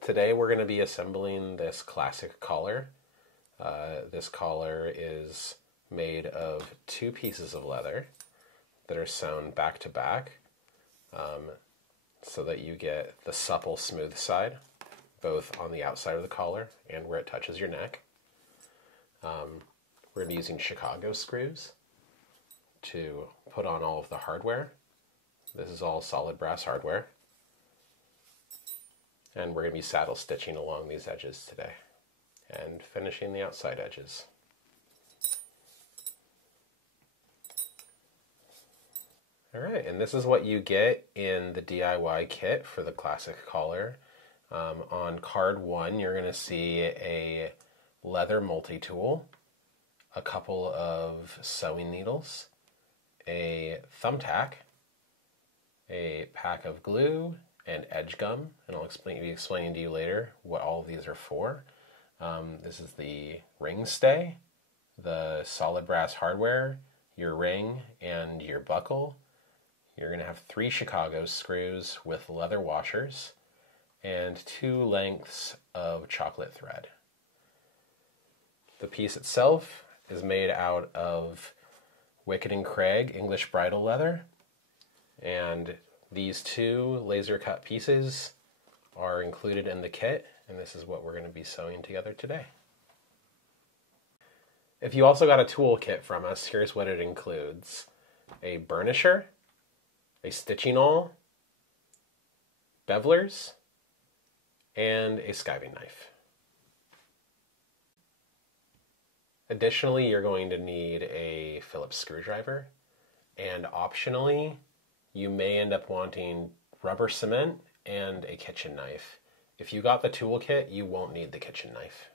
Today we're going to be assembling this classic collar. This collar is made of two pieces of leather that are sewn back to back so that you get the supple, smooth side, both on the outside of the collar and where it touches your neck. We're going to be using Chicago screws to put on all of the hardware. This is all solid brass hardware. And we're going to be saddle stitching along these edges today and finishing the outside edges. Alright, and this is what you get in the DIY kit for the classic collar. On card 1, you're going to see a leather multi-tool, a couple of sewing needles, a thumbtack, a pack of glue, and edge gum, and I'll be explaining to you later what all of these are for. This is the ring stay, the solid brass hardware, your ring, and your buckle. You're going to have 3 Chicago screws with leather washers and 2 lengths of chocolate thread. The piece itself is made out of Wicked & Craig English bridle leather, and these 2 laser cut pieces are included in the kit, and this is what we're going to be sewing together today. If you also got a tool kit from us, here's what it includes: a burnisher, a stitching awl, bevelers, and a skiving knife. Additionally, you're going to need a Phillips screwdriver, and optionally, you may end up wanting rubber cement and a kitchen knife. If you got the toolkit, you won't need the kitchen knife.